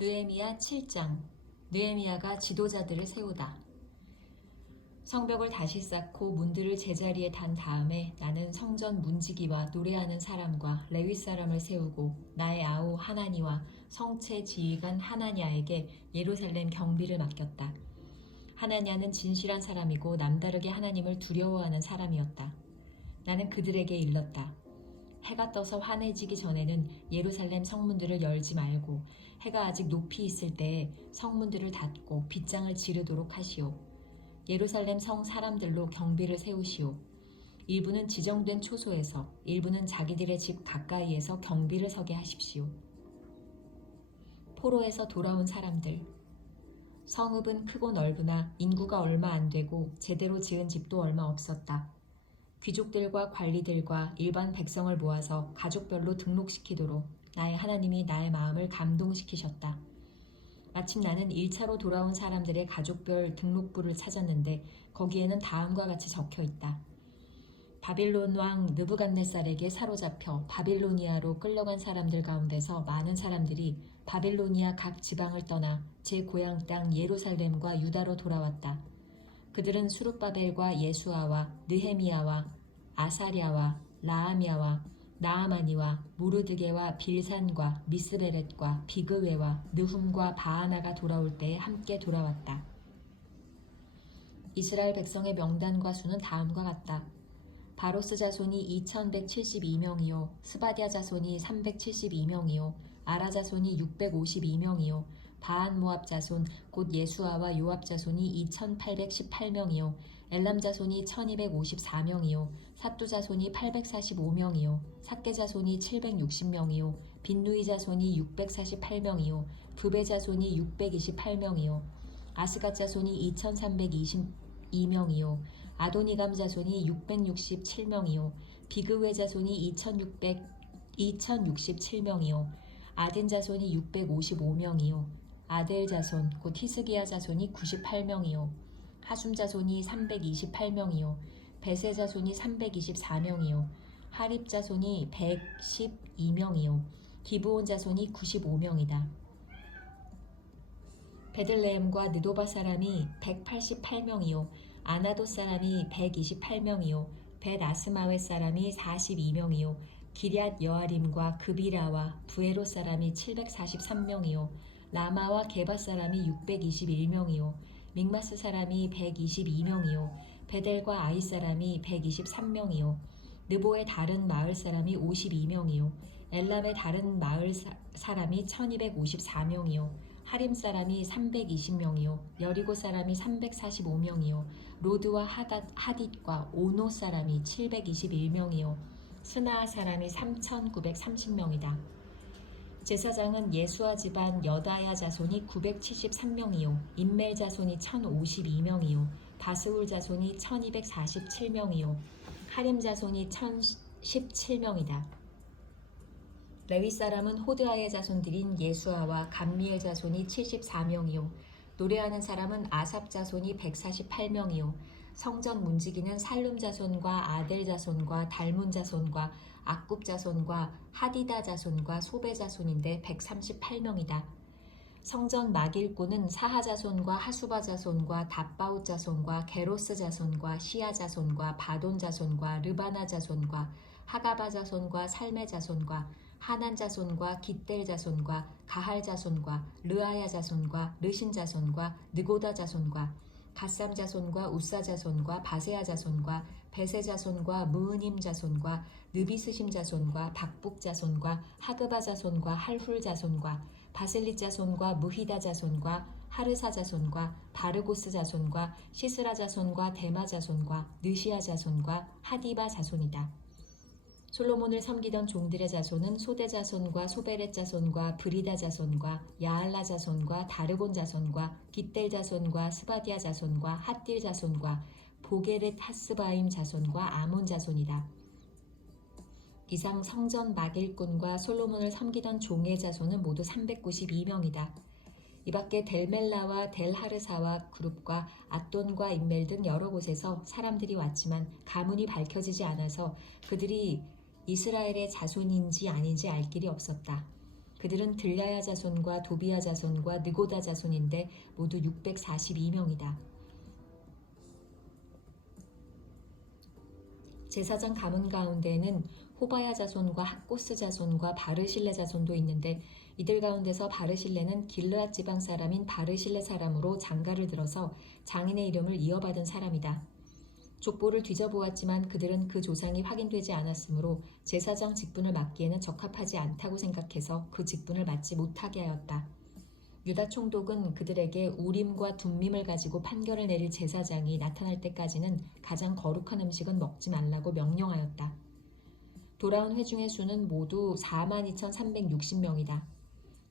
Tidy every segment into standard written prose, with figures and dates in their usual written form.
느헤미야 7장. 느헤미야가 지도자들을 세우다. 성벽을 다시 쌓고 문들을 제자리에 단 다음에 나는 성전 문지기와 노래하는 사람과 레위 사람을 세우고 나의 아우 하나니와 성체 지휘관 하나냐에게 예루살렘 경비를 맡겼다. 하나냐는 진실한 사람이고 남다르게 하나님을 두려워하는 사람이었다. 나는 그들에게 일렀다. 해가 떠서 환해지기 전에는 예루살렘 성문들을 열지 말고 해가 아직 높이 있을 때에 성문들을 닫고 빗장을 지르도록 하시오. 예루살렘 성 사람들로 경비를 세우시오. 일부는 지정된 초소에서, 일부는 자기들의 집 가까이에서 경비를 서게 하십시오. 포로에서 돌아온 사람들. 성읍은 크고 넓으나 인구가 얼마 안 되고 제대로 지은 집도 얼마 없었다. 귀족들과 관리들과 일반 백성을 모아서 가족별로 등록시키도록 나의 하나님이 나의 마음을 감동시키셨다. 마침 나는 1차로 돌아온 사람들의 가족별 등록부를 찾았는데 거기에는 다음과 같이 적혀 있다. 바빌론 왕 느부갓네살에게 사로잡혀 바빌로니아로 끌려간 사람들 가운데서 많은 사람들이 바빌로니아 각 지방을 떠나 제 고향 땅 예루살렘과 유다로 돌아왔다. 그들은 수룹바벨과 예수아와 느헤미야와 아사랴와 라하미야와 나아마니와 모르드게와 빌산과 미스베렛과 비그웨와 느훔과 바하나가 돌아올 때에 함께 돌아왔다. 이스라엘 백성의 명단과 수는 다음과 같다. 바로스 자손이 2172명이요 스바디아 자손이 372명이요 아라 자손이 652명이요 바한 모압 자손 곧 예수아와 요압 자손이 2818명이요 엘람 자손이 1254명이요 삿두 자손이 845명이요 삭게 자손이 760명이요 빈누이 자손이 648명이요 부베 자손이 628명이요 아스갓 자손이 2322명이요 아도니감 자손이 667명이요 비그웨 자손이 2067명이요 아딘 자손이 655명이요 아델 자손 곧 히스기야 자손이 98명이요 하숨 자손이 328명이요 베세 자손이 324명이요 하립 자손이 112명이요 기브온 자손이 95명이다. 베들레헴과 느도바 사람이 188명이요 아나도 사람이 128명이요 벳아스마웨 사람이 42명이요 기럇 여아림과 그비라와 부에로 사람이 743명이요 라마와 게바 사람이 621명이요 믹마스 사람이 122명이요 베델과 아이 사람이 123명이요 느보의 다른 마을 사람이 52명이요 엘람의 다른 마을 사람이 1254명이요 하림 사람이 320명이요 여리고 사람이 345명이요 로드와 하딧과 오노 사람이 721명이요 스나아 사람이 3930명이다. 제사장은 예수아 집안 여다야 자손이 973명이요 임멜 자손이 1052명이요 바스울 자손이 1247명이요 하림 자손이 1017명이다. 레위 사람은 호드아의 자손들인 예수아와 감미엘 자손이 74명이요 노래하는 사람은 아삽 자손이 148명이요 성전 문지기는 살룸 자손과 아델 자손과 달문 자손과 악굽 자손과 하디다 자손과 소베 자손인데 138명이다. 성전 막일꾼은 사하 자손과 하수바 자손과 답바웃 자손과 게로스 자손과 시아 자손과 바돈 자손과 르바나 자손과 하가바 자손과 살메 자손과 하난 자손과 깃델 자손과 가할 자손과 르아야 자손과 르신 자손과 느고다 자손과 갓삼 자손과 우사 자손과 바세아 자손과 베세 자손과 무으님 자손과 느비스심 자손과 박북 자손과 하그바 자손과 할훌 자손과 바셀릿 자손과 무히다 자손과 하르사 자손과 바르고스 자손과 시스라 자손과 데마 자손과 느시아 자손과 하디바 자손이다. 솔로몬을 섬기던 종들의 자손은 소대 자손과 소베렛 자손과 브리다 자손과 야알라 자손과 다르곤 자손과 깃델 자손과 스바디아 자손과 핫딜 자손과 보게렛 하스바임 자손과 아몬 자손이다. 이상 성전 막일꾼과 솔로몬을 섬기던 종의 자손은 모두 392명이다. 이 밖에 델멜라와 델하르사와 그룹과 앗돈과 임멜 등 여러 곳에서 사람들이 왔지만 가문이 밝혀지지 않아서 그들이 이스라엘의 자손인지 아닌지 알 길이 없었다. 그들은 들랴야 자손과 도비야 자손과 느고다 자손인데 모두 642명이다. 제사장 가문 가운데에는 호바야 자손과 학고스 자손과 바르실레 자손도 있는데 이들 가운데서 바르실레는 길르앗 지방 사람인 바르실레 사람으로 장가를 들어서 장인의 이름을 이어받은 사람이다. 족보를 뒤져보았지만 그들은 그 조상이 확인되지 않았으므로 제사장 직분을 맡기에는 적합하지 않다고 생각해서 그 직분을 맡지 못하게 하였다. 유다 총독은 그들에게 우림과 둠밈을 가지고 판결을 내릴 제사장이 나타날 때까지는 가장 거룩한 음식은 먹지 말라고 명령하였다. 돌아온 회중의 수는 모두 42,360명이다.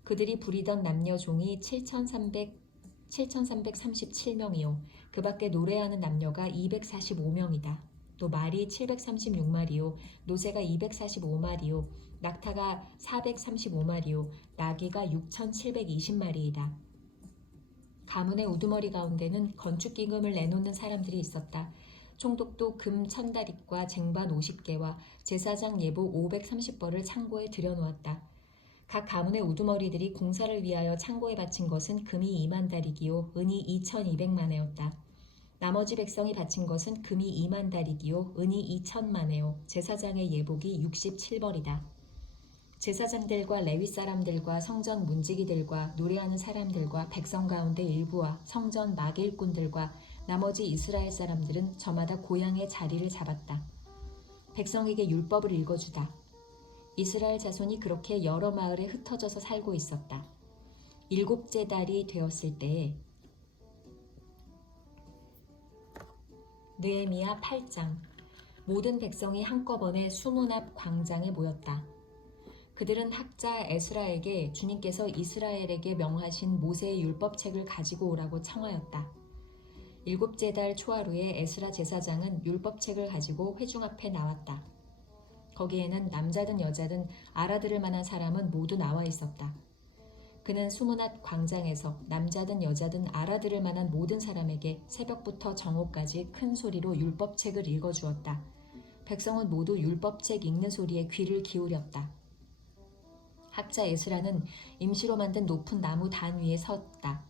그들이 부리던 남녀 종이 7,337명이요. 그 밖에 노래하는 남녀가 245명이다. 또 말이 736마리요. 노새가 245마리요. 낙타가 435마리요. 나귀가 6,720마리이다. 가문의 우두머리 가운데는 건축기금을 내놓는 사람들이 있었다. 총독도 금 1,000다릿과 쟁반 50개와 제사장 예복 530벌을 창고에 들여놓았다. 각 가문의 우두머리들이 공사를 위하여 창고에 바친 것은 금이 2만 다리기요 은이 2,200만에였다. 나머지 백성이 바친 것은 금이 2만 다리기요 은이 2,000만에요. 제사장의 예복이 67벌이다. 제사장들과 레위 사람들과 성전 문지기들과 노래하는 사람들과 백성 가운데 일부와 성전 막일꾼들과 나머지 이스라엘 사람들은 저마다 고향의 자리를 잡았다. 백성에게 율법을 읽어주다. 이스라엘 자손이 그렇게 여러 마을에 흩어져서 살고 있었다. 7째 달이 되었을 때에 느헤미야 8장. 모든 백성이 한꺼번에 수문 앞 광장에 모였다. 그들은 학자 에스라에게 주님께서 이스라엘에게 명하신 모세의 율법책을 가지고 오라고 청하였다. 7째 달 초하루에 에스라 제사장은 율법책을 가지고 회중 앞에 나왔다. 거기에는 남자든 여자든 알아들을 만한 사람은 모두 나와 있었다. 그는 수문 앞 광장에서 남자든 여자든 알아들을 만한 모든 사람에게 새벽부터 정오까지 큰 소리로 율법책을 읽어주었다. 백성은 모두 율법책 읽는 소리에 귀를 기울였다. 학자 에스라는 임시로 만든 높은 나무 단 위에 섰다.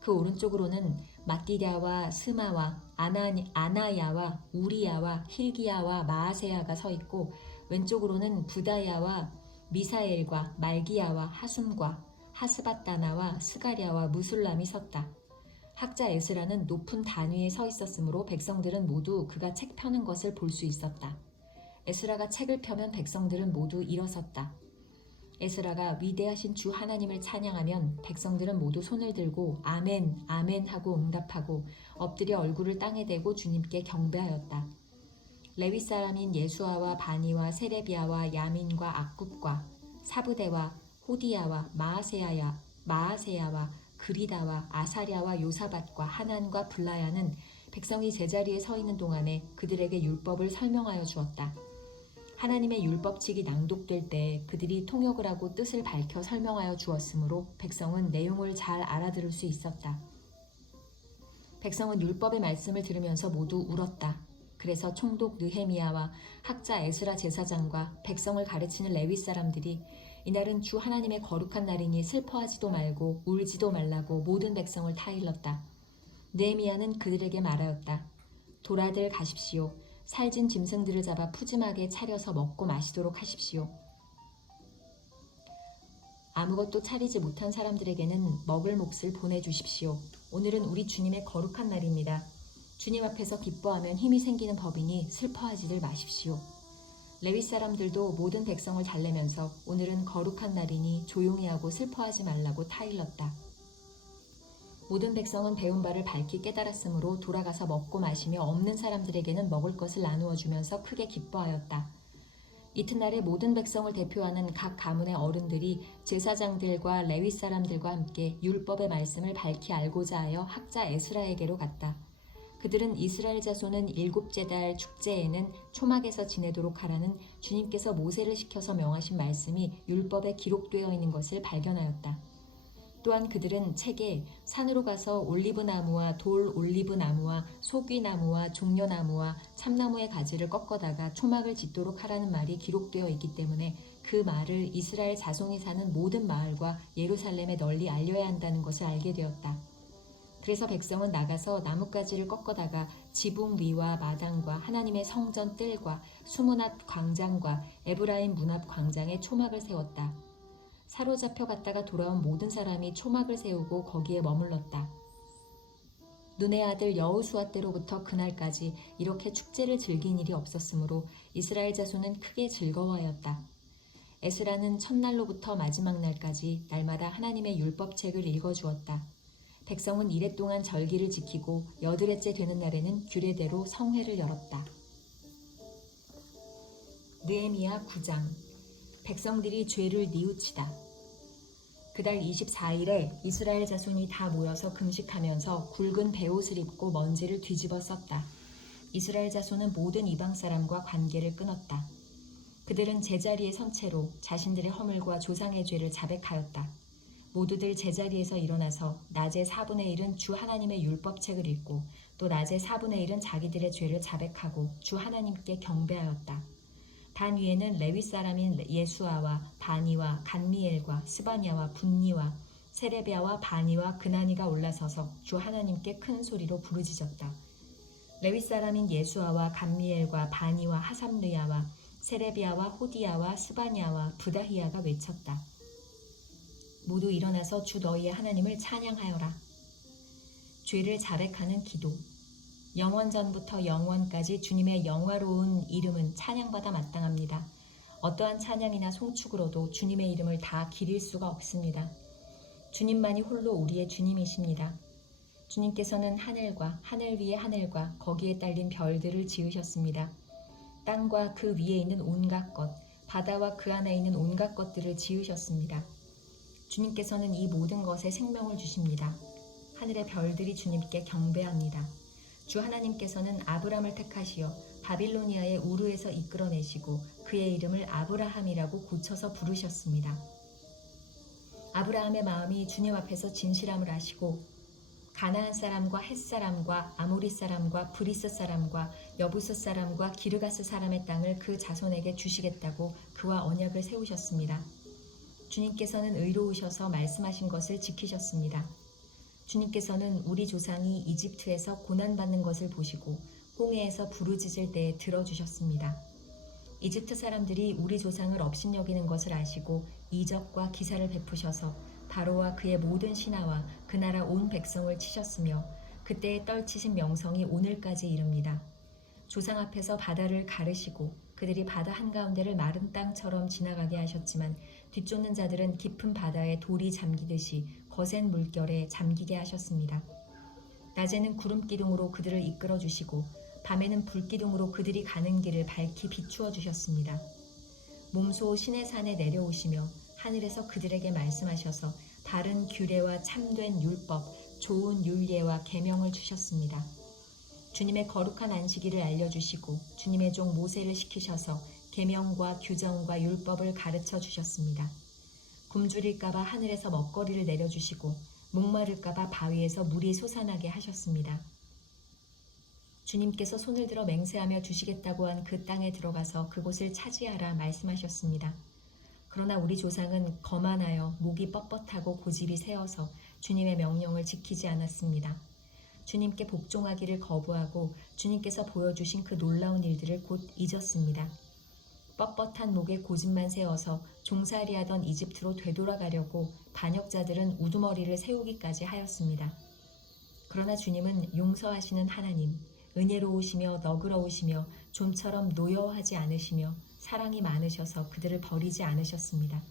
그 오른쪽으로는 마띠랴와 스마와 아나야와 우리야와 힐기야와 마아세야가 서 있고 왼쪽으로는 부다야와 미사엘과 말기야와 하숨과 하스바다나와 스가랴와 무술람이 섰다. 학자 에스라는 높은 단 위에 서 있었으므로 백성들은 모두 그가 책 펴는 것을 볼 수 있었다. 에스라가 책을 펴면 백성들은 모두 일어섰다. 에스라가 위대하신 주 하나님을 찬양하면 백성들은 모두 손을 들고 아멘, 아멘 하고 응답하고 엎드려 얼굴을 땅에 대고 주님께 경배하였다. 레위 사람인 예수아와 바니와 세레비아와 야민과 악굽과 사부대와 호디야와 마아세야와 그리다와 아사랴와 요사밧과 하난과 블라야는 백성이 제자리에 서 있는 동안에 그들에게 율법을 설명하여 주었다. 하나님의 율법칙이 낭독될 때 그들이 통역을 하고 뜻을 밝혀 설명하여 주었으므로 백성은 내용을 잘 알아들을 수 있었다. 백성은 율법의 말씀을 들으면서 모두 울었다. 그래서 총독 느헤미야와 학자 에스라 제사장과 백성을 가르치는 레위 사람들이 이날은 주 하나님의 거룩한 날이니 슬퍼하지도 말고 울지도 말라고 모든 백성을 타일렀다. 느헤미야는 그들에게 말하였다. 돌아들 가십시오. 살진 짐승들을 잡아 푸짐하게 차려서 먹고 마시도록 하십시오. 아무것도 차리지 못한 사람들에게는 먹을 몫을 보내주십시오. 오늘은 우리 주님의 거룩한 날입니다. 주님 앞에서 기뻐하면 힘이 생기는 법이니 슬퍼하지들 마십시오. 레위 사람들도 모든 백성을 달래면서 오늘은 거룩한 날이니 조용히 하고 슬퍼하지 말라고 타일렀다. 모든 백성은 배운 바를 밝히 깨달았으므로 돌아가서 먹고 마시며 없는 사람들에게는 먹을 것을 나누어 주면서 크게 기뻐하였다. 이튿날에 모든 백성을 대표하는 각 가문의 어른들이 제사장들과 레위 사람들과 함께 율법의 말씀을 밝히 알고자 하여 학자 에스라에게로 갔다. 그들은 이스라엘 자손은 7째 달 축제에는 초막에서 지내도록 하라는 주님께서 모세를 시켜서 명하신 말씀이 율법에 기록되어 있는 것을 발견하였다. 또한 그들은 책에 산으로 가서 올리브나무와 돌 올리브나무와 소귀나무와 종려나무와 참나무의 가지를 꺾어다가 초막을 짓도록 하라는 말이 기록되어 있기 때문에 그 말을 이스라엘 자손이 사는 모든 마을과 예루살렘에 널리 알려야 한다는 것을 알게 되었다. 그래서 백성은 나가서 나뭇가지를 꺾어다가 지붕 위와 마당과 하나님의 성전 뜰과 수문 앞 광장과 에브라임 문 앞 광장에 초막을 세웠다. 사로잡혀 갔다가 돌아온 모든 사람이 초막을 세우고 거기에 머물렀다. 눈의 아들 여호수아 때로부터 그날까지 이렇게 축제를 즐긴 일이 없었으므로 이스라엘 자손은 크게 즐거워하였다. 에스라는 첫날로부터 마지막 날까지 날마다 하나님의 율법책을 읽어주었다. 백성은 이레 동안 절기를 지키고 여드레째 되는 날에는 규례대로 성회를 열었다. 느헤미야 9장. 백성들이 죄를 뉘우치다. 그달 24일에 이스라엘 자손이 다 모여서 금식하면서 굵은 베옷을 입고 먼지를 뒤집어 썼다. 이스라엘 자손은 모든 이방 사람과 관계를 끊었다. 그들은 제자리에 선 채로 자신들의 허물과 조상의 죄를 자백하였다. 모두들 제자리에서 일어나서 낮의 4분의 1은 주 하나님의 율법책을 읽고 또 낮의 4분의 1은 자기들의 죄를 자백하고 주 하나님께 경배하였다. 단 위에는 레위 사람인 예수아와 바니와 간미엘과 스바냐와 분니와 세레비아와 바니와 그나니가 올라서서 주 하나님께 큰 소리로 부르짖었다. 레위 사람인 예수아와 간미엘과 바니와 하삼느야와 세레비아와 호디야와 스바냐와 부다히야가 외쳤다. 모두 일어나서 주 너희의 하나님을 찬양하여라. 죄를 자백하는 기도. 영원전부터 영원까지 주님의 영화로운 이름은 찬양받아 마땅합니다. 어떠한 찬양이나 송축으로도 주님의 이름을 다 기릴 수가 없습니다. 주님만이 홀로 우리의 주님이십니다. 주님께서는 하늘과 하늘 위의 하늘과 거기에 딸린 별들을 지으셨습니다. 땅과 그 위에 있는 온갖 것, 바다와 그 안에 있는 온갖 것들을 지으셨습니다. 주님께서는 이 모든 것에 생명을 주십니다. 하늘의 별들이 주님께 경배합니다. 주 하나님께서는 아브람을 택하시어 바빌로니아의 우르에서 이끌어내시고 그의 이름을 아브라함이라고 고쳐서 부르셨습니다. 아브라함의 마음이 주님 앞에서 진실함을 아시고 가나안 사람과 헷 사람과 아모리 사람과 브리스 사람과 여부스 사람과 기르가스 사람의 땅을 그 자손에게 주시겠다고 그와 언약을 세우셨습니다. 주님께서는 의로우셔서 말씀하신 것을 지키셨습니다. 주님께서는 우리 조상이 이집트에서 고난받는 것을 보시고 홍해에서 부르짖을 때에 들어주셨습니다. 이집트 사람들이 우리 조상을 업신여기는 것을 아시고 이적과 기사를 베푸셔서 바로와 그의 모든 신하와 그 나라 온 백성을 치셨으며 그때의 떨치신 명성이 오늘까지 이릅니다. 조상 앞에서 바다를 가르시고 그들이 바다 한가운데를 마른 땅처럼 지나가게 하셨지만 뒤쫓는 자들은 깊은 바다에 돌이 잠기듯이 거센 물결에 잠기게 하셨습니다. 낮에는 구름 기둥으로 그들을 이끌어 주시고 밤에는 불 기둥으로 그들이 가는 길을 밝히 비추어 주셨습니다. 몸소 시내 산에 내려오시며 하늘에서 그들에게 말씀하셔서 바른 규례와 참된 율법, 좋은 율례와 계명을 주셨습니다. 주님의 거룩한 안식일을 알려주시고 주님의 종 모세를 시키셔서 계명과 규정과 율법을 가르쳐 주셨습니다. 굶주릴까봐 하늘에서 먹거리를 내려주시고 목마를까봐 바위에서 물이 솟아나게 하셨습니다. 주님께서 손을 들어 맹세하며 주시겠다고 한 그 땅에 들어가서 그곳을 차지하라 말씀하셨습니다. 그러나 우리 조상은 거만하여 목이 뻣뻣하고 고집이 세어서 주님의 명령을 지키지 않았습니다. 주님께 복종하기를 거부하고 주님께서 보여주신 그 놀라운 일들을 곧 잊었습니다. 뻣뻣한 목에 고집만 세워서 종살이하던 이집트로 되돌아가려고 반역자들은 우두머리를 세우기까지 하였습니다. 그러나 주님은 용서하시는 하나님, 은혜로우시며 너그러우시며 좀처럼 노여워하지 않으시며 사랑이 많으셔서 그들을 버리지 않으셨습니다.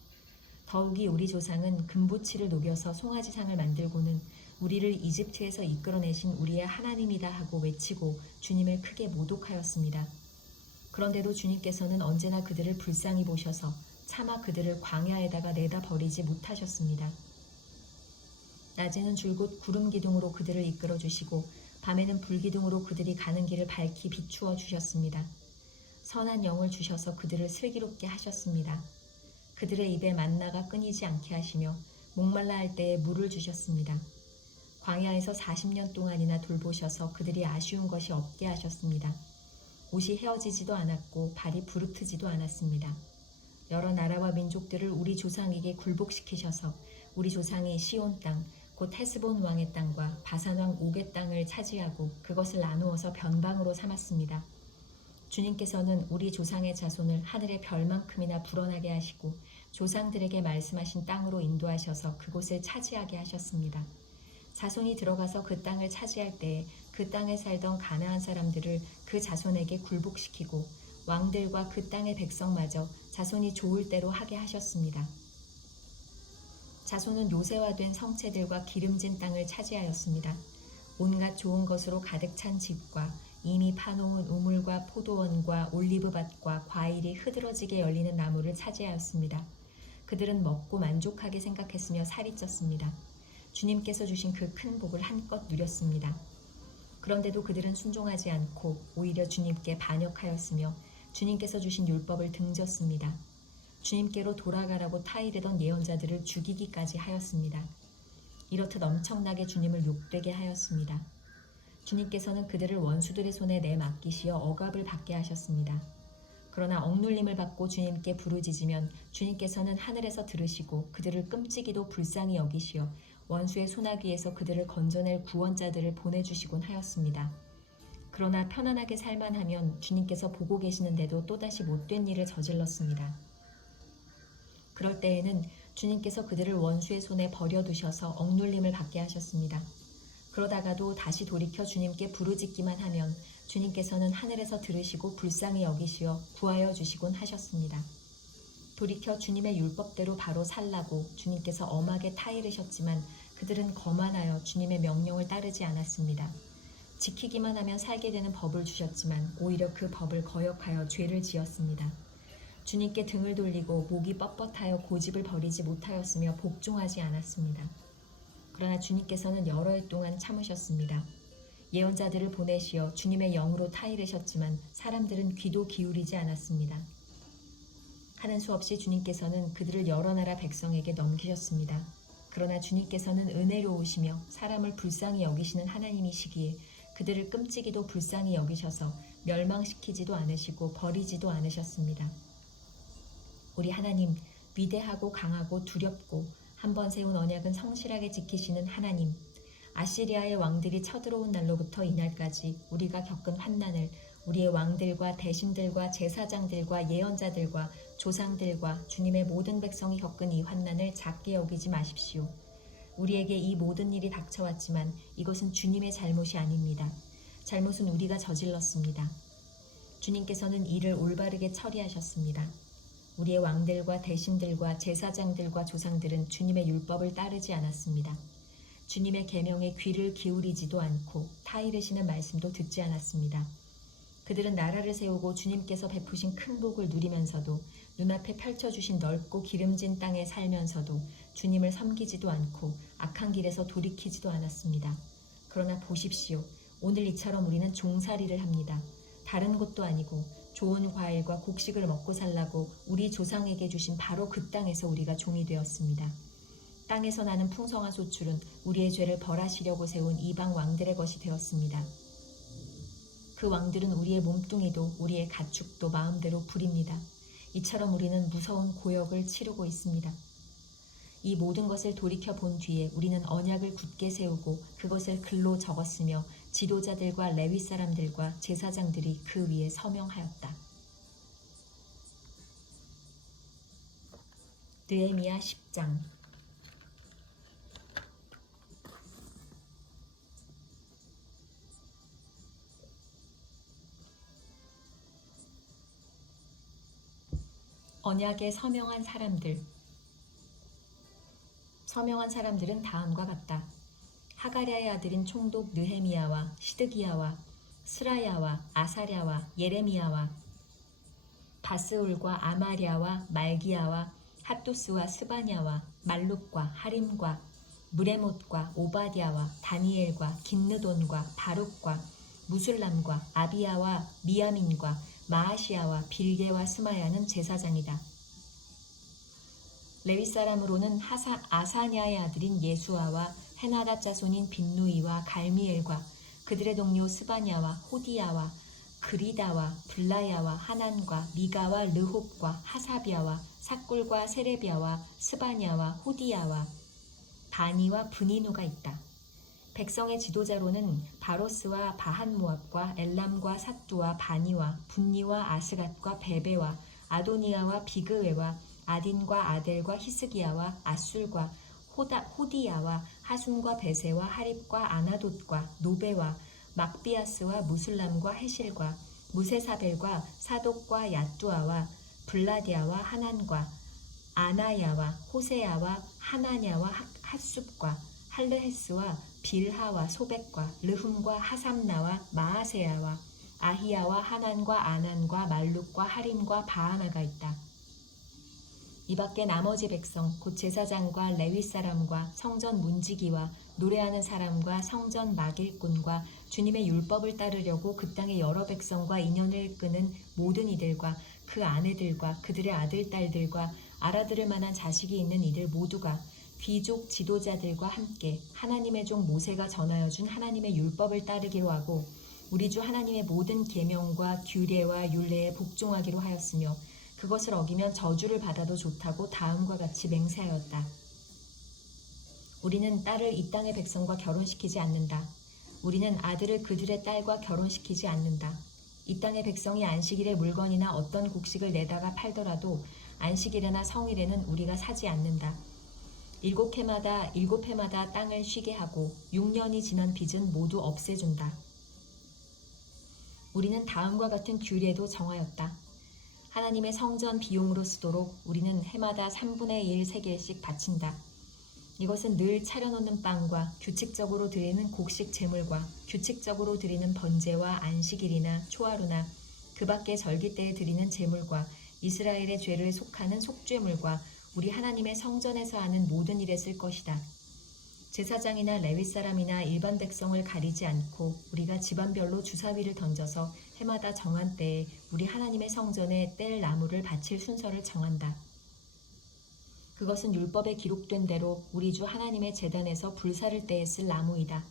더욱이 우리 조상은 금부치를 녹여서 송아지상을 만들고는 우리를 이집트에서 이끌어내신 우리의 하나님이다 하고 외치고 주님을 크게 모독하였습니다. 그런데도 주님께서는 언제나 그들을 불쌍히 보셔서 차마 그들을 광야에다가 내다 버리지 못하셨습니다. 낮에는 줄곧 구름 기둥으로 그들을 이끌어 주시고 밤에는 불 기둥으로 그들이 가는 길을 밝히 비추어 주셨습니다. 선한 영을 주셔서 그들을 슬기롭게 하셨습니다. 그들의 입에 만나가 끊이지 않게 하시며 목말라 할 때에 물을 주셨습니다. 광야에서 40년 동안이나 돌보셔서 그들이 아쉬운 것이 없게 하셨습니다. 옷이 헤어지지도 않았고 발이 부르트지도 않았습니다. 여러 나라와 민족들을 우리 조상에게 굴복시키셔서 우리 조상이 시온 땅, 곧 헤스본 왕의 땅과 바산 왕 옥의 땅을 차지하고 그것을 나누어서 변방으로 삼았습니다. 주님께서는 우리 조상의 자손을 하늘의 별만큼이나 불어나게 하시고 조상들에게 말씀하신 땅으로 인도하셔서 그곳을 차지하게 하셨습니다. 자손이 들어가서 그 땅을 차지할 때에 그 땅에 살던 가나안 사람들을 그 자손에게 굴복시키고 왕들과 그 땅의 백성마저 자손이 좋을 대로 하게 하셨습니다. 자손은 요새화된 성체들과 기름진 땅을 차지하였습니다. 온갖 좋은 것으로 가득 찬 집과 이미 파놓은 우물과 포도원과 올리브밭과 과일이 흐드러지게 열리는 나무를 차지하였습니다. 그들은 먹고 만족하게 생각했으며 살이 쪘습니다. 주님께서 주신 그 큰 복을 한껏 누렸습니다. 그런데도 그들은 순종하지 않고 오히려 주님께 반역하였으며 주님께서 주신 율법을 등졌습니다. 주님께로 돌아가라고 타이르던 예언자들을 죽이기까지 하였습니다. 이렇듯 엄청나게 주님을 욕되게 하였습니다. 주님께서는 그들을 원수들의 손에 내맡기시어 억압을 받게 하셨습니다. 그러나 억눌림을 받고 주님께 부르짖으면 주님께서는 하늘에서 들으시고 그들을 끔찍이도 불쌍히 여기시어 원수의 소나기에서 그들을 건져낼 구원자들을 보내주시곤 하였습니다. 그러나 편안하게 살만하면 주님께서 보고 계시는데도 또다시 못된 일을 저질렀습니다. 그럴 때에는 주님께서 그들을 원수의 손에 버려두셔서 억눌림을 받게 하셨습니다. 그러다가도 다시 돌이켜 주님께 부르짖기만 하면 주님께서는 하늘에서 들으시고 불쌍히 여기시어 구하여 주시곤 하셨습니다. 돌이켜 주님의 율법대로 바로 살라고 주님께서 엄하게 타이르셨지만 그들은 거만하여 주님의 명령을 따르지 않았습니다. 지키기만 하면 살게 되는 법을 주셨지만 오히려 그 법을 거역하여 죄를 지었습니다. 주님께 등을 돌리고 목이 뻣뻣하여 고집을 버리지 못하였으며 복종하지 않았습니다. 그러나 주님께서는 여러 해 동안 참으셨습니다. 예언자들을 보내시어 주님의 영으로 타이르셨지만 사람들은 귀도 기울이지 않았습니다. 하는 수 없이 주님께서는 그들을 여러 나라 백성에게 넘기셨습니다. 그러나 주님께서는 은혜로우시며 사람을 불쌍히 여기시는 하나님이시기에 그들을 끔찍이도 불쌍히 여기셔서 멸망시키지도 않으시고 버리지도 않으셨습니다. 우리 하나님, 위대하고 강하고 두렵고 한 번 세운 언약은 성실하게 지키시는 하나님, 아시리아의 왕들이 쳐들어온 날로부터 이날까지 우리가 겪은 환난을 우리의 왕들과 대신들과 제사장들과 예언자들과 조상들과 주님의 모든 백성이 겪은 이 환난을 작게 여기지 마십시오. 우리에게 이 모든 일이 닥쳐왔지만 이것은 주님의 잘못이 아닙니다. 잘못은 우리가 저질렀습니다. 주님께서는 이를 올바르게 처리하셨습니다. 우리의 왕들과 대신들과 제사장들과 조상들은 주님의 율법을 따르지 않았습니다. 주님의 계명에 귀를 기울이지도 않고 타이르시는 말씀도 듣지 않았습니다. 그들은 나라를 세우고 주님께서 베푸신 큰 복을 누리면서도 눈앞에 펼쳐주신 넓고 기름진 땅에 살면서도 주님을 섬기지도 않고 악한 길에서 돌이키지도 않았습니다. 그러나 보십시오. 오늘 이처럼 우리는 종살이를 합니다. 다른 곳도 아니고 좋은 과일과 곡식을 먹고 살라고 우리 조상에게 주신 바로 그 땅에서 우리가 종이 되었습니다. 땅에서 나는 풍성한 소출은 우리의 죄를 벌하시려고 세운 이방 왕들의 것이 되었습니다. 그 왕들은 우리의 몸뚱이도 우리의 가축도 마음대로 부립니다. 이처럼 우리는 무서운 고역을 치르고 있습니다. 이 모든 것을 돌이켜 본 뒤에 우리는 언약을 굳게 세우고 그것을 글로 적었으며 지도자들과 레위 사람들과 제사장들이 그 위에 서명하였다. 느헤미야 10장. 언약에 서명한 사람들. 서명한 사람들은 다음과 같다. 하가랴의 아들인 총독 느헤미야와 시드기야와 스라야와 아사랴와 예레미야와 바스울과 아마랴와 말기야와 핫도스와 스바냐와 말룩과 하림과 무레못과 오바댜와 다니엘과 긴느돈과 바룩과 무술람과 아비야와 미야민과 마아시야와 빌게와 스마야는 제사장이다. 레위 사람으로는 아사냐의 아들인 예수아와 헤나다 자손인 빈누이와 갈미엘과 그들의 동료 스바냐와 호디야와 그리다와 블라야와 하난과 미가와 르홉과 하사비아와 삭굴과 세레비아와 스바냐와 호디야와 바니와 브니누가 있다. 백성의 지도자로는 바로스와 바한모압과 엘람과 삿두와 바니와 분니와 아스갓과 베베와 아도니아와 비그웨와 아딘과 아델과 히스기야와 아술과 호디야와 하순과 베세와 하립과 아나돗과 노베와 막비아스와 무술람과 헤실과 무세사벨과 사독과 야뚜아와 블라디아와 하난과 아나야와 호세야와 하나냐와 핫숲과 할르헤스와 빌하와 소백과 르훔과 하삼나와 마아세야와 아히야와 하난과 아난과 말룩과 하림과 바하나가 있다. 이 밖에 나머지 백성 곧 제사장과 레위 사람과 성전 문지기와 노래하는 사람과 성전 막일꾼과 주님의 율법을 따르려고 그 땅의 여러 백성과 인연을 끄는 모든 이들과 그 아내들과 그들의 아들 딸들과 알아들을 만한 자식이 있는 이들 모두가 귀족 지도자들과 함께 하나님의 종 모세가 전하여 준 하나님의 율법을 따르기로 하고 우리 주 하나님의 모든 계명과 규례와 율례에 복종하기로 하였으며 그것을 어기면 저주를 받아도 좋다고 다음과 같이 맹세하였다. 우리는 딸을 이 땅의 백성과 결혼시키지 않는다. 우리는 아들을 그들의 딸과 결혼시키지 않는다. 이 땅의 백성이 안식일에 물건이나 어떤 곡식을 내다가 팔더라도 안식일이나 성일에는 우리가 사지 않는다. 7해마다 땅을 쉬게 하고 6년이 지난 빚은 모두 없애준다. 우리는 다음과 같은 규례도 정하였다. 하나님의 성전 비용으로 쓰도록 우리는 해마다 3분의 1 세겔씩 바친다. 이것은 늘 차려놓는 빵과 규칙적으로 드리는 곡식 제물과 규칙적으로 드리는 번제와 안식일이나 초하루나 그 밖의 절기 때에 드리는 제물과 이스라엘의 죄를 속하는 속죄물과 우리 하나님의 성전에서 하는 모든 일에 쓸 것이다. 제사장이나 레위 사람이나 일반 백성을 가리지 않고 우리가 집안별로 주사위를 던져서 해마다 정한 때에 우리 하나님의 성전에 뗄 나무를 바칠 순서를 정한다. 그것은 율법에 기록된 대로 우리 주 하나님의 제단에서 불사를 때에 쓸 나무이다.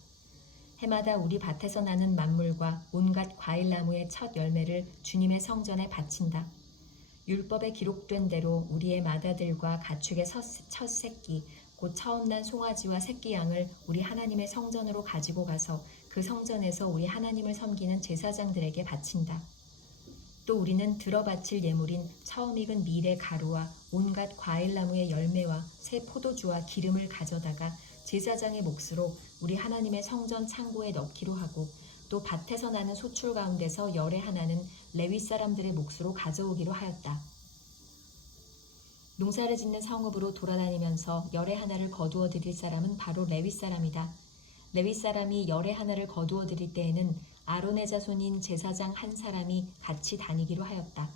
해마다 우리 밭에서 나는 만물과 온갖 과일나무의 첫 열매를 주님의 성전에 바친다. 율법에 기록된 대로 우리의 맏아들과 가축의 첫 새끼 곧 처음 난 송아지와 새끼 양을 우리 하나님의 성전으로 가지고 가서 그 성전에서 우리 하나님을 섬기는 제사장들에게 바친다. 또 우리는 들어 바칠 예물인 처음 익은 밀의 가루와 온갖 과일나무의 열매와 새 포도주와 기름을 가져다가 제사장의 몫으로 우리 하나님의 성전 창고에 넣기로 하고 또 밭에서 나는 소출 가운데서 열의 하나는 레위 사람들의 몫으로 가져오기로 하였다. 농사를 짓는 성읍으로 돌아다니면서 열의 하나를 거두어 드릴 사람은 바로 레위 사람이다. 레위 사람이 열의 하나를 거두어 드릴 때에는 아론의 자손인 제사장 한 사람이 같이 다니기로 하였다.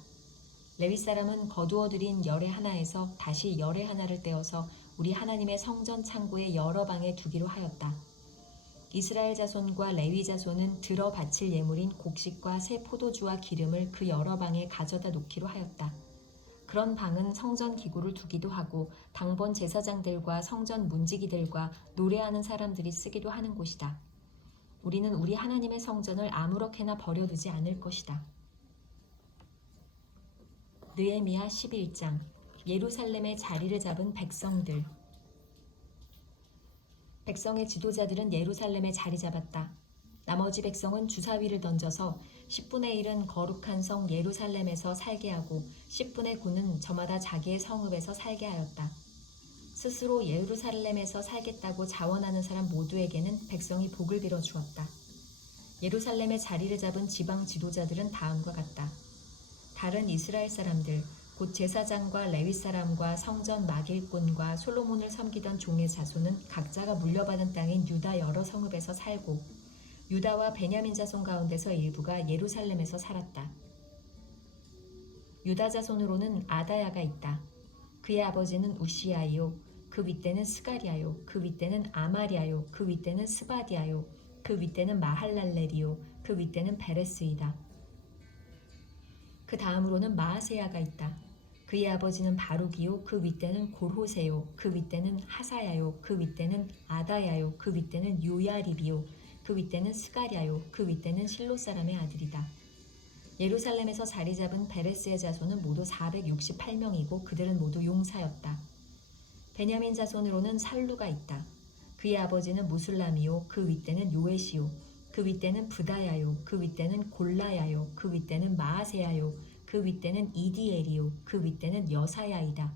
레위 사람은 거두어 드린 열의 하나에서 다시 열의 하나를 떼어서 우리 하나님의 성전 창고의 여러 방에 두기로 하였다. 이스라엘 자손과 레위 자손은 들어 바칠 예물인 곡식과 새 포도주와 기름을 그 여러 방에 가져다 놓기로 하였다. 그런 방은 성전 기구를 두기도 하고 당번 제사장들과 성전 문지기들과 노래하는 사람들이 쓰기도 하는 곳이다. 우리는 우리 하나님의 성전을 아무렇게나 버려두지 않을 것이다. 느헤미야 11장 예루살렘의 자리를 잡은 백성들. 백성의 지도자들은 예루살렘에 자리 잡았다. 나머지 백성은 주사위를 던져서 10분의 1은 거룩한 성 예루살렘에서 살게 하고 10분의 9는 저마다 자기의 성읍에서 살게 하였다. 스스로 예루살렘에서 살겠다고 자원하는 사람 모두에게는 백성이 복을 빌어 주었다. 예루살렘의 자리를 잡은 지방 지도자들은 다음과 같다. 다른 이스라엘 사람들, 곧 제사장과 레위 사람과 성전 막일꾼과 솔로몬을 섬기던 종의 자손은 각자가 물려받은 땅인 유다 여러 성읍에서 살고 유다와 베냐민 자손 가운데서 일부가 예루살렘에서 살았다. 유다 자손으로는 아다야가 있다. 그의 아버지는 우시야이요, 그 윗대는 스가리아요, 그 윗대는 아마리아요, 그 윗대는 스바디아요, 그 윗대는 마할랄렐이요, 그 윗대는 베레스이다. 그 다음으로는 마아세야가 있다. 그의 아버지는 바룩이요, 그 윗대는 골호세요, 그 윗대는 하사야요, 그 윗대는 아다야요, 그 윗대는 요야립이요, 그 윗대는 스가랴요, 그 윗대는 실로 사람의 아들이다. 예루살렘에서 자리 잡은 베레스의 자손은 모두 468명이고 그들은 모두 용사였다. 베냐민 자손으로는 살루가 있다. 그의 아버지는 무술람이요 그 윗대는 요에시요 그 윗대는 부다야요 그 윗대는 골라야요 그 윗대는 마아세야요 그 윗대는 이디엘이요 그 윗대는 여사야이다.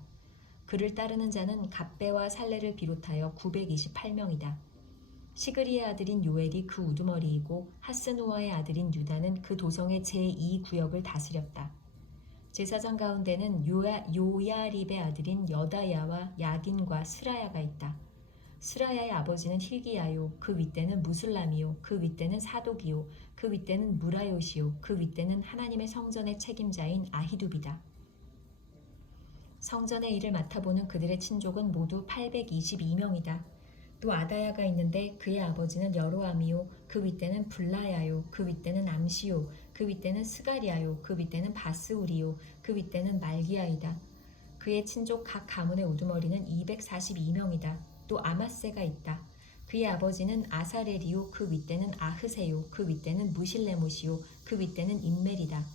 그를 따르는 자는 갑배와 살레를 비롯하여 928명이다. 시그리의 아들인 요엘이 그 우두머리이고 하스누아의 아들인 유다는 그 도성의 제2구역을 다스렸다. 제사장 가운데는 요야립의 아들인 여다야와 야긴과 스라야가 있다. 스라야의 아버지는 힐기야요 그 윗대는 무술람이요 그 윗대는 사독이요 그 윗대는 무라요시요 그 윗대는 하나님의 성전의 책임자인 아히둡이다. 성전의 일을 맡아보는 그들의 친족은 모두 822명이다. 또 아다야가 있는데 그의 아버지는 여로암이요 그 윗대는 블라야요 그 윗대는 암시요 그 윗대는 스가리아요 그 윗대는 바스우리요 그 윗대는 말기야이다. 그의 친족 각 가문의 우두머리는 242명이다. 또 아마세가 있다. 그의 아버지는 아사렐이요 그 윗대는 아흐세요 그 윗대는 무실레못이요 그 윗대는 임멜이다.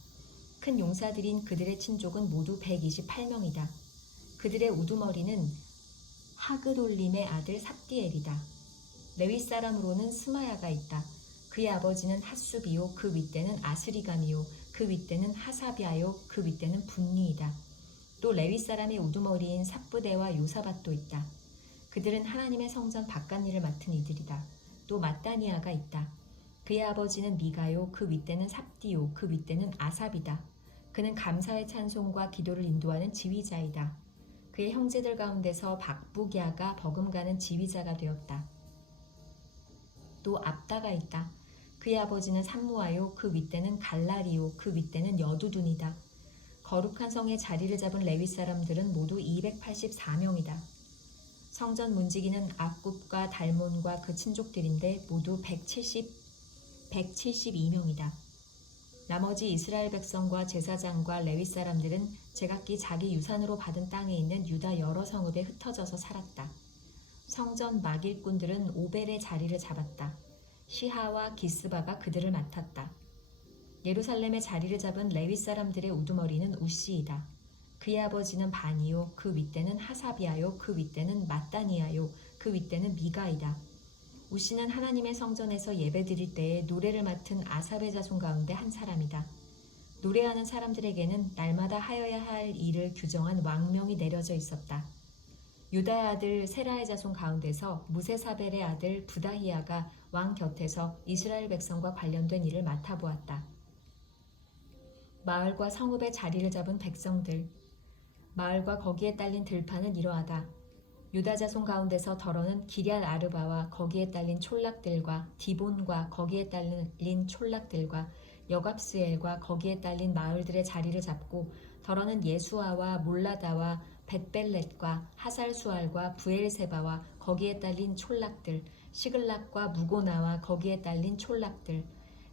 큰 용사들인 그들의 친족은 모두 128명이다. 그들의 우두머리는 하그돌림의 아들 삽디엘이다. 레위 사람으로는 스마야가 있다. 그의 아버지는 핫수비요 그 윗대는 아스리감이요 그 윗대는 하사비아요 그 윗대는 분니이다. 또 레위 사람의 우두머리인 삽부대와 요사밭도 있다. 그들은 하나님의 성전 바깥일을 맡은 이들이다. 또 mat다니아가 있다. 그의 아버지는 미가요 그 윗대는 삽디요 그 윗대는 아삽이다. 그는 감사의 찬송과 기도를 인도하는 지휘자이다. 그의 형제들 가운데서 박부기아가 버금가는 지휘자가 되었다. 또 압다가 있다. 그의 아버지는 삼무아요 그 윗대는 갈라리요 그 윗대는 여두둔이다. 거룩한 성에 자리를 잡은 레위 사람들은 모두 284명이다. 성전 문지기는 악굽과 달몬과 그 친족들인데 모두 172명이다. 나머지 이스라엘 백성과 제사장과 레위 사람들은 제각기 자기 유산으로 받은 땅에 있는 유다 여러 성읍에 흩어져서 살았다. 성전 막일꾼들은 오벨의 자리를 잡았다. 시하와 기스바가 그들을 맡았다. 예루살렘의 자리를 잡은 레위 사람들의 우두머리는 우시이다. 그의 아버지는 바니요 그 윗대는 하사비아요 그 윗대는 mat다니아요 그 윗대는 미가이다. 우시는 하나님의 성전에서 예배드릴 때에 노래를 맡은 아삽의 자손 가운데 한 사람이다. 노래하는 사람들에게는 날마다 하여야 할 일을 규정한 왕명이 내려져 있었다. 유다의 아들 세라의 자손 가운데서 무세사벨의 아들 부다히야가 왕 곁에서 이스라엘 백성과 관련된 일을 맡아보았다. 마을과 성읍의 자리를 잡은 백성들, 마을과 거기에 딸린 들판은 이러하다. 유다 자손 가운데서 더러는 기럇 아르바와 거기에 딸린 촌락들과 디본과 거기에 딸린 촌락들과 여갑스엘과 거기에 딸린 마을들의 자리를 잡고 더러는 예수아와 몰라다와 벳벨렛과 하살수알과 부엘세바와 거기에 딸린 촌락들, 시글락과 무고나와 거기에 딸린 촌락들,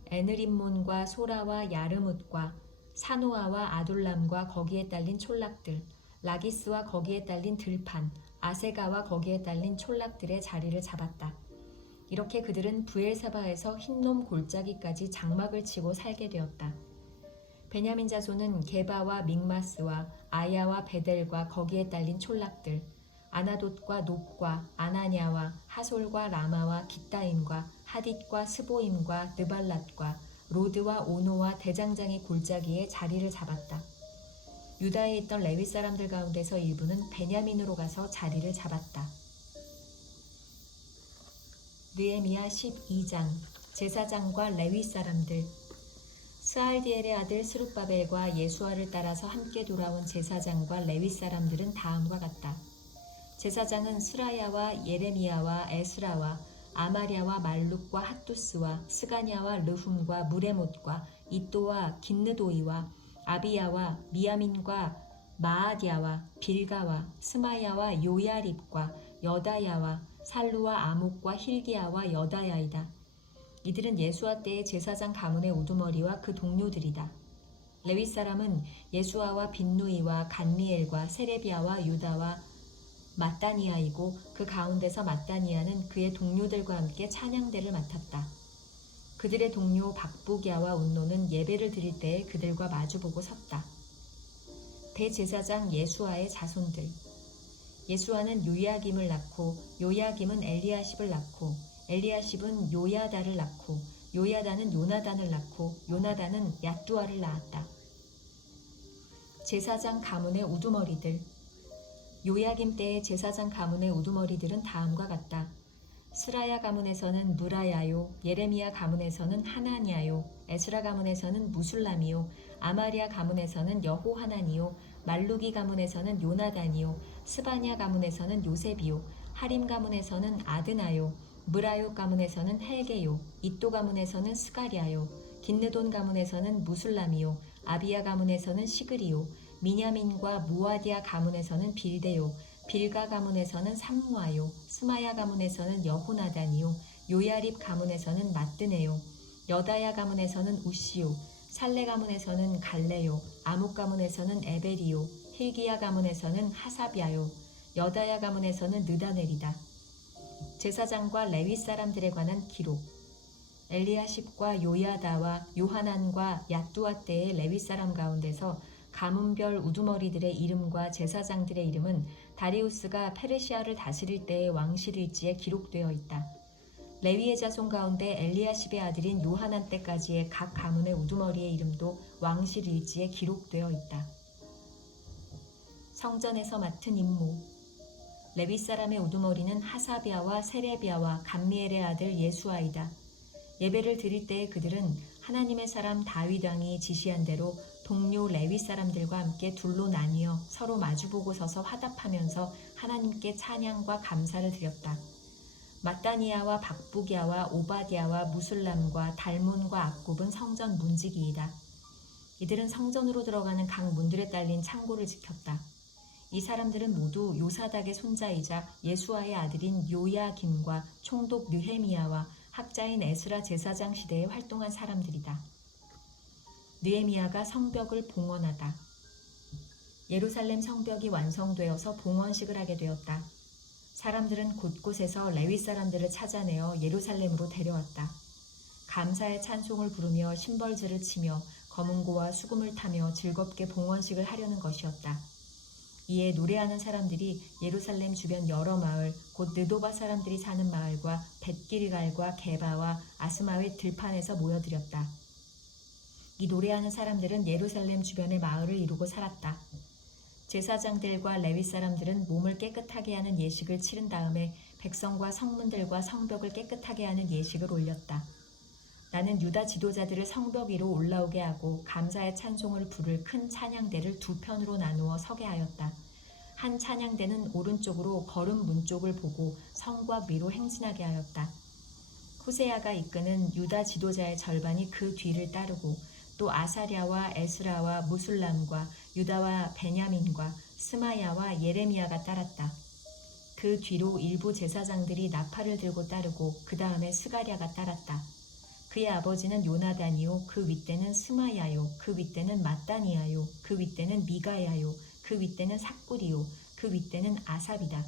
에느림몬과 소라와 야르뭇과 사노아와 아둘람과 거기에 딸린 촌락들, 라기스와 거기에 딸린 들판, 아세가와 거기에 딸린 촌락들의 자리를 잡았다. 이렇게 그들은 부엘사바에서 흰놈 골짜기까지 장막을 치고 살게 되었다. 베냐민 자손은 게바와 믹마스와 아야와 베델과 거기에 딸린 촌락들, 아나돗과 높과 아나냐와 하솔과 라마와 깃다임과 하딧과 스보임과 느발랏과 로드와 오노와 대장장이 골짜기에 자리를 잡았다. 유다에 있던 레위 사람들 가운데서 일부는 베냐민으로 가서 자리를 잡았다. 느헤미야 12장 제사장과 레위 사람들. 스알디엘의 아들 스룹바벨과 예수아를 따라서 함께 돌아온 제사장과 레위 사람들은 다음과 같다. 제사장은 스라야와 예레미야와 에스라와 아마랴와 말룩과 핫두스와 스가냐와 르훔과 무레못과 이또와 긴느도이와 아비야와 미야민과 마아디야와 빌가와 스마야와 요야립과 여다야와 살루와 아목과 힐기야와 여다야이다. 이들은 예수아 때의 제사장 가문의 우두머리와 그 동료들이다. 레위 사람은 예수아와 빈누이와 간미엘과 세레비야와 유다와 mat다니아이고 그 가운데서 mat다니아는 그의 동료들과 함께 찬양대를 맡았다. 그들의 동료 박부기야와 운노는 예배를 드릴 때에 그들과 마주보고 섰다. 대제사장 예수아의 자손들. 예수아는 요야김을 낳고 요야김은 엘리야십을 낳고 엘리야십은 요야다를 낳고 요야다는 요나단을 낳고 요나단은 얏두아를 낳았다. 제사장 가문의 우두머리들. 요야김 때의 제사장 가문의 우두머리들은 다음과 같다. 스라야 가문에서는 무라야요, 예레미야 가문에서는 하나냐요, 에스라 가문에서는 무술람이요, 아마리아 가문에서는 여호하나니요, 말루기 가문에서는 요나단이요, 스바냐 가문에서는 요셉이요, 하림 가문에서는 아드나요, 무라요 가문에서는 헬게요, 이또 가문에서는 스가랴요, 긴느돈 가문에서는 무술람이요, 아비야 가문에서는 시그리요, 미냐민과 무아디아 가문에서는 빌데요, 빌가 가문에서는 삼무아요, 스마야 가문에서는 여호나단이요, 요야립 가문에서는 마뜨네요, 여다야 가문에서는 우시요, 살레 가문에서는 갈레요, 아목 가문에서는 에베리요, 힐기야 가문에서는 하사비아요, 여다야 가문에서는 느다넬이다. 제사장과 레위 사람들에 관한 기록. 엘리야십과 요야다와 요하난과 얏두아 때의 레위 사람 가운데서 가문별 우두머리들의 이름과 제사장들의 이름은 다리우스가 페르시아를 다스릴 때의 왕실일지에 기록되어 있다. 레위의 자손 가운데 엘리야십의 아들인 요하난 때까지의 각 가문의 우두머리의 이름도 왕실일지에 기록되어 있다. 성전에서 맡은 임무. 레위 사람의 우두머리는 하사비아와 세레비아와 감미엘의 아들 예수아이다. 예배를 드릴 때에 그들은 하나님의 사람 다윗 왕이 지시한 대로 동료 레위 사람들과 함께 둘로 나뉘어 서로 마주보고 서서 화답하면서 하나님께 찬양과 감사를 드렸다. 마따니아와 박부기야와 오바디아와 무술람과 달몬과 악굽은 성전 문지기이다. 이들은 성전으로 들어가는 각 문들에 딸린 창고를 지켰다. 이 사람들은 모두 요사닥의 손자이자 예수아의 아들인 요야김과 총독 느헤미야와 학자인 에스라 제사장 시대에 활동한 사람들이다. 느헤미야가 성벽을 봉헌하다. 예루살렘 성벽이 완성되어서 봉헌식을 하게 되었다. 사람들은 곳곳에서 레위 사람들을 찾아내어 예루살렘으로 데려왔다. 감사의 찬송을 부르며 심벌즈를 치며 검은고와 수금을 타며 즐겁게 봉헌식을 하려는 것이었다. 이에 노래하는 사람들이 예루살렘 주변 여러 마을, 곧 느도바 사람들이 사는 마을과 벳기르갈과 게바와 아스마웻 들판에서 모여들었다. 이 노래하는 사람들은 예루살렘 주변의 마을을 이루고 살았다. 제사장들과 레위 사람들은 몸을 깨끗하게 하는 예식을 치른 다음에 백성과 성문들과 성벽을 깨끗하게 하는 예식을 올렸다. 나는 유다 지도자들을 성벽 위로 올라오게 하고 감사의 찬송을 부를 큰 찬양대를 두 편으로 나누어 서게 하였다. 한 찬양대는 오른쪽으로 거름 문 쪽을 보고 성곽 위로 행진하게 하였다. 후세야가 이끄는 유다 지도자의 절반이 그 뒤를 따르고 또 아사랴와 에스라와 무술람과 유다와 베냐민과 스마야와 예레미야가 따랐다. 그 뒤로 일부 제사장들이 나팔을 들고 따르고 그 다음에 스가랴가 따랐다. 그의 아버지는 요나단이요, 그 윗대는 스마야요, 그 윗대는 마따니아요, 그 윗대는 미가야요, 그 윗대는 삭구리요, 그 윗대는 아삽이다.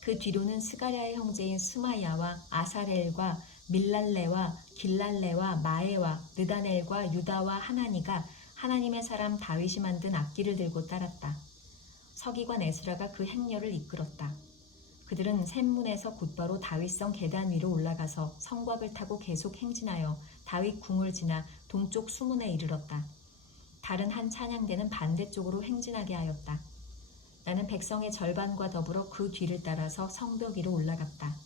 그 뒤로는 스가랴의 형제인 스마야와 아사렐과 밀랄레와 길랄레와 마에와 느다넬과 유다와 하나니가 하나님의 사람 다윗이 만든 악기를 들고 따랐다. 서기관 에스라가 그 행렬을 이끌었다. 그들은 샘문에서 곧바로 다윗성 계단 위로 올라가서 성곽을 타고 계속 행진하여 다윗 궁을 지나 동쪽 수문에 이르렀다. 다른 한 찬양대는 반대쪽으로 행진하게 하였다. 나는 백성의 절반과 더불어 그 뒤를 따라서 성벽 위로 올라갔다.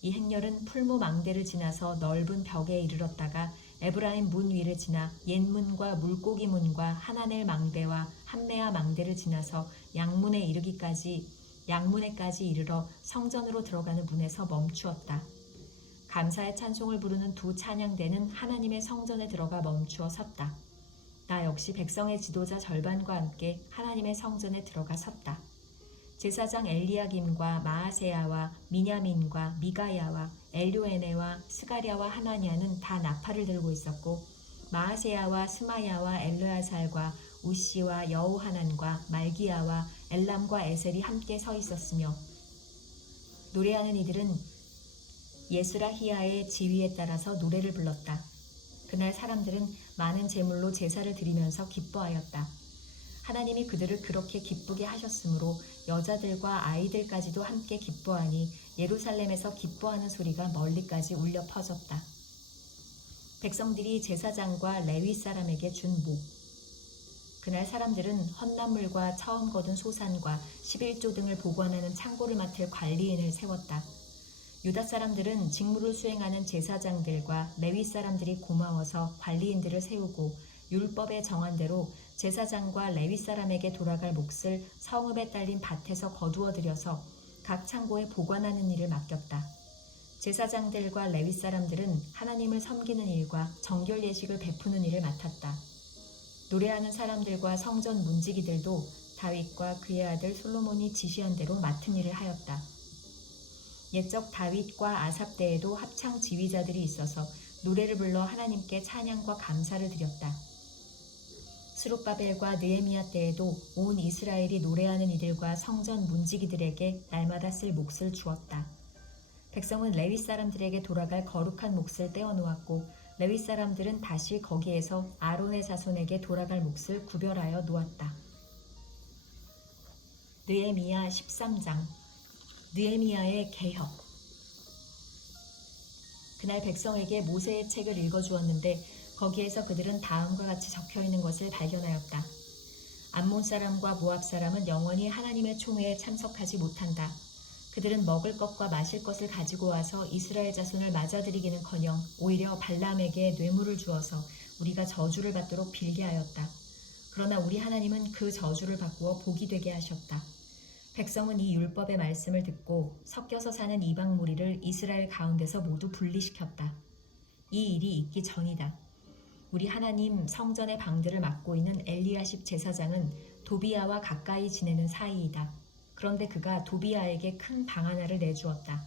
이 행렬은 풀무 망대를 지나서 넓은 벽에 이르렀다가 에브라임 문 위를 지나 옛문과 물고기 문과 하나넬 망대와 한메아 망대를 지나서 양문에까지 이르러 성전으로 들어가는 문에서 멈추었다. 감사의 찬송을 부르는 두 찬양대는 하나님의 성전에 들어가 멈추어 섰다. 나 역시 백성의 지도자 절반과 함께 하나님의 성전에 들어가 섰다. 제사장 엘리야김과 마아세야와 미냐민과 미가야와 엘요에네와 스가랴와 하나냐는 다 나팔을 들고 있었고 마아세야와 스마야와 엘르아살과 우시와 여호하난과 말기야와 엘람과 에셀이 함께 서 있었으며 노래하는 이들은 예스라히야의 지휘에 따라서 노래를 불렀다. 그날 사람들은 많은 제물로 제사를 드리면서 기뻐하였다. 하나님이 그들을 그렇게 기쁘게 하셨으므로 여자들과 아이들까지도 함께 기뻐하니 예루살렘에서 기뻐하는 소리가 멀리까지 울려 퍼졌다. 백성들이 제사장과 레위 사람에게 준 목. 그날 사람들은 헌나물과 처음 거둔 소산과 11조 등을 보관하는 창고를 맡을 관리인을 세웠다. 유다 사람들은 직무를 수행하는 제사장들과 레위 사람들이 고마워서 관리인들을 세우고 율법에 정한 대로 제사장과 레위 사람에게 돌아갈 몫을 성읍에 딸린 밭에서 거두어 들여서 각 창고에 보관하는 일을 맡겼다. 제사장들과 레위 사람들은 하나님을 섬기는 일과 정결 예식을 베푸는 일을 맡았다. 노래하는 사람들과 성전 문지기들도 다윗과 그의 아들 솔로몬이 지시한 대로 맡은 일을 하였다. 옛적 다윗과 아삽 때에도 합창 지휘자들이 있어서 노래를 불러 하나님께 찬양과 감사를 드렸다. 스룹바벨과 느헤미야 때에도 온 이스라엘이 노래하는 이들과 성전 문지기들에게 날마다 쓸 몫을 주었다. 백성은 레위 사람들에게 돌아갈 거룩한 몫을 떼어놓았고 레위 사람들은 다시 거기에서 아론의 자손에게 돌아갈 몫을 구별하여 놓았다. 느헤미야 13장. 느헤미야의 개혁. 그날 백성에게 모세의 책을 읽어주었는데 거기에서 그들은 다음과 같이 적혀있는 것을 발견하였다. 암몬 사람과 모압 사람은 영원히 하나님의 총회에 참석하지 못한다. 그들은 먹을 것과 마실 것을 가지고 와서 이스라엘 자손을 맞아들이기는커녕 오히려 발람에게 뇌물을 주어서 우리가 저주를 받도록 빌게 하였다. 그러나 우리 하나님은 그 저주를 바꾸어 복이 되게 하셨다. 백성은 이 율법의 말씀을 듣고 섞여서 사는 이방 무리를 이스라엘 가운데서 모두 분리시켰다. 이 일이 있기 전이다. 우리 하나님 성전의 방들을 맡고 있는 엘리야십 제사장은 도비야와 가까이 지내는 사이이다. 그런데 그가 도비야에게 큰 방 하나를 내주었다.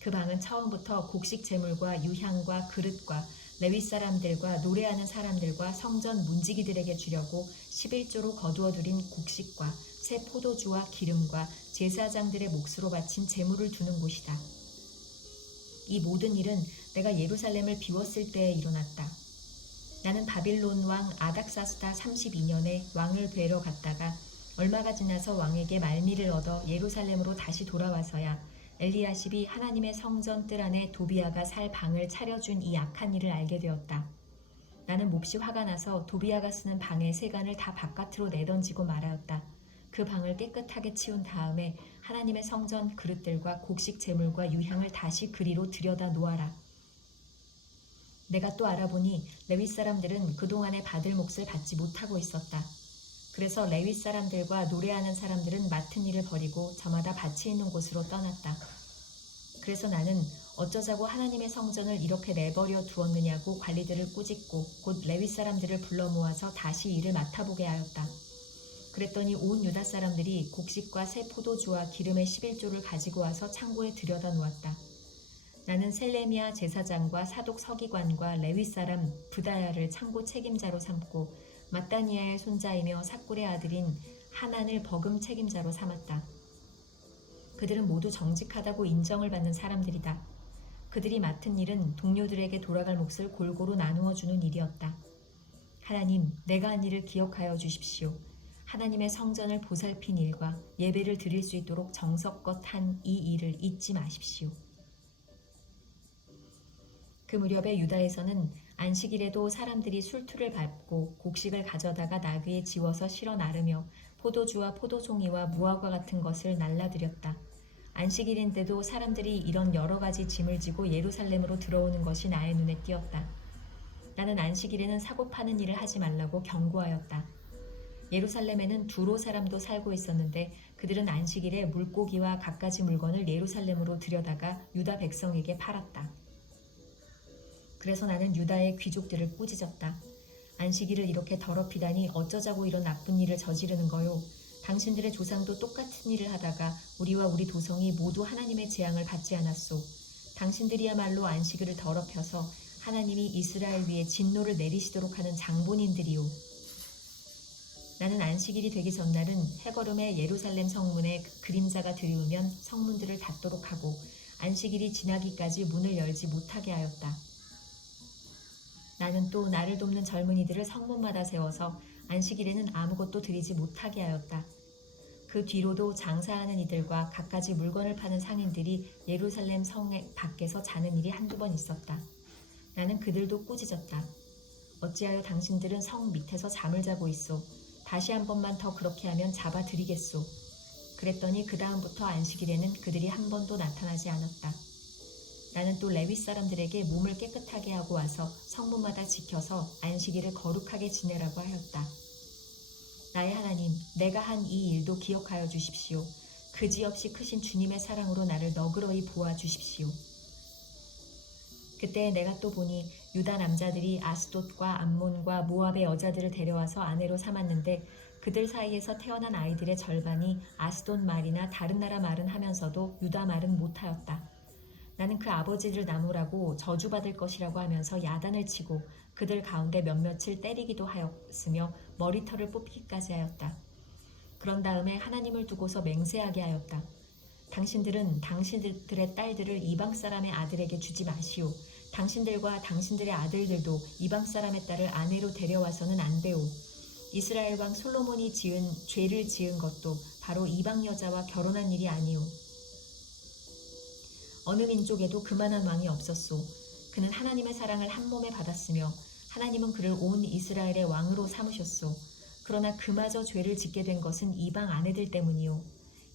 그 방은 처음부터 곡식 제물과 유향과 그릇과 레위 사람들과 노래하는 사람들과 성전 문지기들에게 주려고 11조로 거두어 들인 곡식과 새 포도주와 기름과 제사장들의 몫으로 바친 제물을 두는 곳이다. 이 모든 일은 내가 예루살렘을 비웠을 때에 일어났다. 나는 바빌론 왕 아닥사스다 32년에 왕을 뵈러 갔다가 얼마가 지나서 왕에게 말미를 얻어 예루살렘으로 다시 돌아와서야 엘리야십이 하나님의 성전 뜰 안에 도비야가 살 방을 차려준 이 악한 일을 알게 되었다. 나는 몹시 화가 나서 도비야가 쓰는 방의 세간을 다 바깥으로 내던지고 말하였다. 그 방을 깨끗하게 치운 다음에 하나님의 성전 그릇들과 곡식 제물과 유향을 다시 그리로 들여다 놓아라. 내가 또 알아보니 레위 사람들은 그동안에 받을 몫을 받지 못하고 있었다. 그래서 레위 사람들과 노래하는 사람들은 맡은 일을 버리고 저마다 밭이 있는 곳으로 떠났다. 그래서 나는 어쩌자고 하나님의 성전을 이렇게 내버려 두었느냐고 관리들을 꾸짖고 곧 레위 사람들을 불러 모아서 다시 일을 맡아보게 하였다. 그랬더니 온 유다 사람들이 곡식과 새 포도주와 기름의 11조를 가지고 와서 창고에 들여다 놓았다. 나는 셀레미야 제사장과 사독 서기관과 레위 사람 브다야를 창고 책임자로 삼고 mat단이야의 손자이며 삭굴의 아들인 하난을 버금 책임자로 삼았다. 그들은 모두 정직하다고 인정을 받는 사람들이다. 그들이 맡은 일은 동료들에게 돌아갈 몫을 골고루 나누어 주는 일이었다. 하나님, 내가 한 일을 기억하여 주십시오. 하나님의 성전을 보살핀 일과 예배를 드릴 수 있도록 정성껏 한 이 일을 잊지 마십시오. 그 무렵에 유다에서는 안식일에도 사람들이 술투를 밟고 곡식을 가져다가 나귀에 지워서 실어 나르며 포도주와 포도송이와 무화과 같은 것을 날라드렸다. 안식일인데도 사람들이 이런 여러 가지 짐을 지고 예루살렘으로 들어오는 것이 나의 눈에 띄었다. 나는 안식일에는 사고 파는 일을 하지 말라고 경고하였다. 예루살렘에는 두로 사람도 살고 있었는데 그들은 안식일에 물고기와 갖가지 물건을 예루살렘으로 들여다가 유다 백성에게 팔았다. 그래서 나는 유다의 귀족들을 꾸짖었다. 안식일을 이렇게 더럽히다니 어쩌자고 이런 나쁜 일을 저지르는 거요. 당신들의 조상도 똑같은 일을 하다가 우리와 우리 도성이 모두 하나님의 재앙을 받지 않았소. 당신들이야말로 안식일을 더럽혀서 하나님이 이스라엘 위에 진노를 내리시도록 하는 장본인들이요. 나는 안식일이 되기 전날은 해거름에 예루살렘 성문에 그림자가 드리우면 성문들을 닫도록 하고 안식일이 지나기까지 문을 열지 못하게 하였다. 나는 또 나를 돕는 젊은이들을 성문마다 세워서 안식일에는 아무것도 드리지 못하게 하였다. 그 뒤로도 장사하는 이들과 갖가지 물건을 파는 상인들이 예루살렘 성 밖에서 자는 일이 한두 번 있었다. 나는 그들도 꾸짖었다. 어찌하여 당신들은 성 밑에서 잠을 자고 있소? 다시 한 번만 더 그렇게 하면 잡아드리겠소. 그랬더니 그 다음부터 안식일에는 그들이 한 번도 나타나지 않았다. 나는 또 레위 사람들에게 몸을 깨끗하게 하고 와서 성문마다 지켜서 안식일을 거룩하게 지내라고 하였다. 나의 하나님, 내가 한 이 일도 기억하여 주십시오. 그지없이 크신 주님의 사랑으로 나를 너그러이 보아 주십시오. 그때 내가 또 보니 유다 남자들이 아스돗과 암몬과 모압의 여자들을 데려와서 아내로 삼았는데 그들 사이에서 태어난 아이들의 절반이 아스돗 말이나 다른 나라 말은 하면서도 유다 말은 못하였다. 나는 그 아버지를 나무라고 저주받을 것이라고 하면서 야단을 치고 그들 가운데 몇몇을 때리기도 하였으며 머리털을 뽑기까지 하였다. 그런 다음에 하나님을 두고서 맹세하게 하였다. 당신들은 당신들의 딸들을 이방 사람의 아들에게 주지 마시오. 당신들과 당신들의 아들들도 이방 사람의 딸을 아내로 데려와서는 안 되오. 이스라엘 왕 솔로몬이 죄를 지은 것도 바로 이방 여자와 결혼한 일이 아니오. 어느 민족에도 그만한 왕이 없었소. 그는 하나님의 사랑을 한 몸에 받았으며 하나님은 그를 온 이스라엘의 왕으로 삼으셨소. 그러나 그마저 죄를 짓게 된 것은 이방 아내들 때문이오.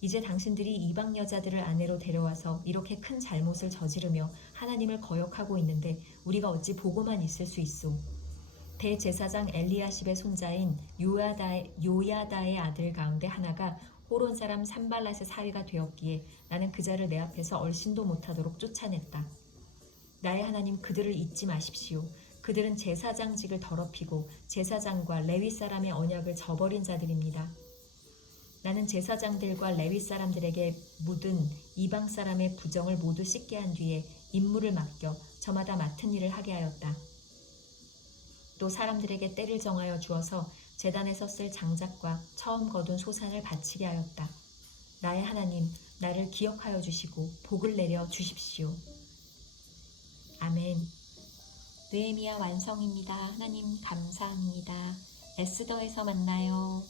이제 당신들이 이방 여자들을 아내로 데려와서 이렇게 큰 잘못을 저지르며 하나님을 거역하고 있는데 우리가 어찌 보고만 있을 수 있소. 대제사장 엘리야십의 손자인 요야다의 아들 가운데 하나가 호론 사람 산발랏의 사위가 되었기에 나는 그 자를 내 앞에서 얼씬도 못하도록 쫓아냈다. 나의 하나님, 그들을 잊지 마십시오. 그들은 제사장직을 더럽히고 제사장과 레위 사람의 언약을 저버린 자들입니다. 나는 제사장들과 레위 사람들에게 묻은 이방 사람의 부정을 모두 씻게 한 뒤에 임무를 맡겨 저마다 맡은 일을 하게 하였다. 또 사람들에게 때를 정하여 주어서 제단에서 쓸 장작과 처음 거둔 소산을 바치게 하였다. 나의 하나님, 나를 기억하여 주시고 복을 내려 주십시오. 아멘. 느헤미야 완성입니다. 하나님 감사합니다. 에스더에서 만나요.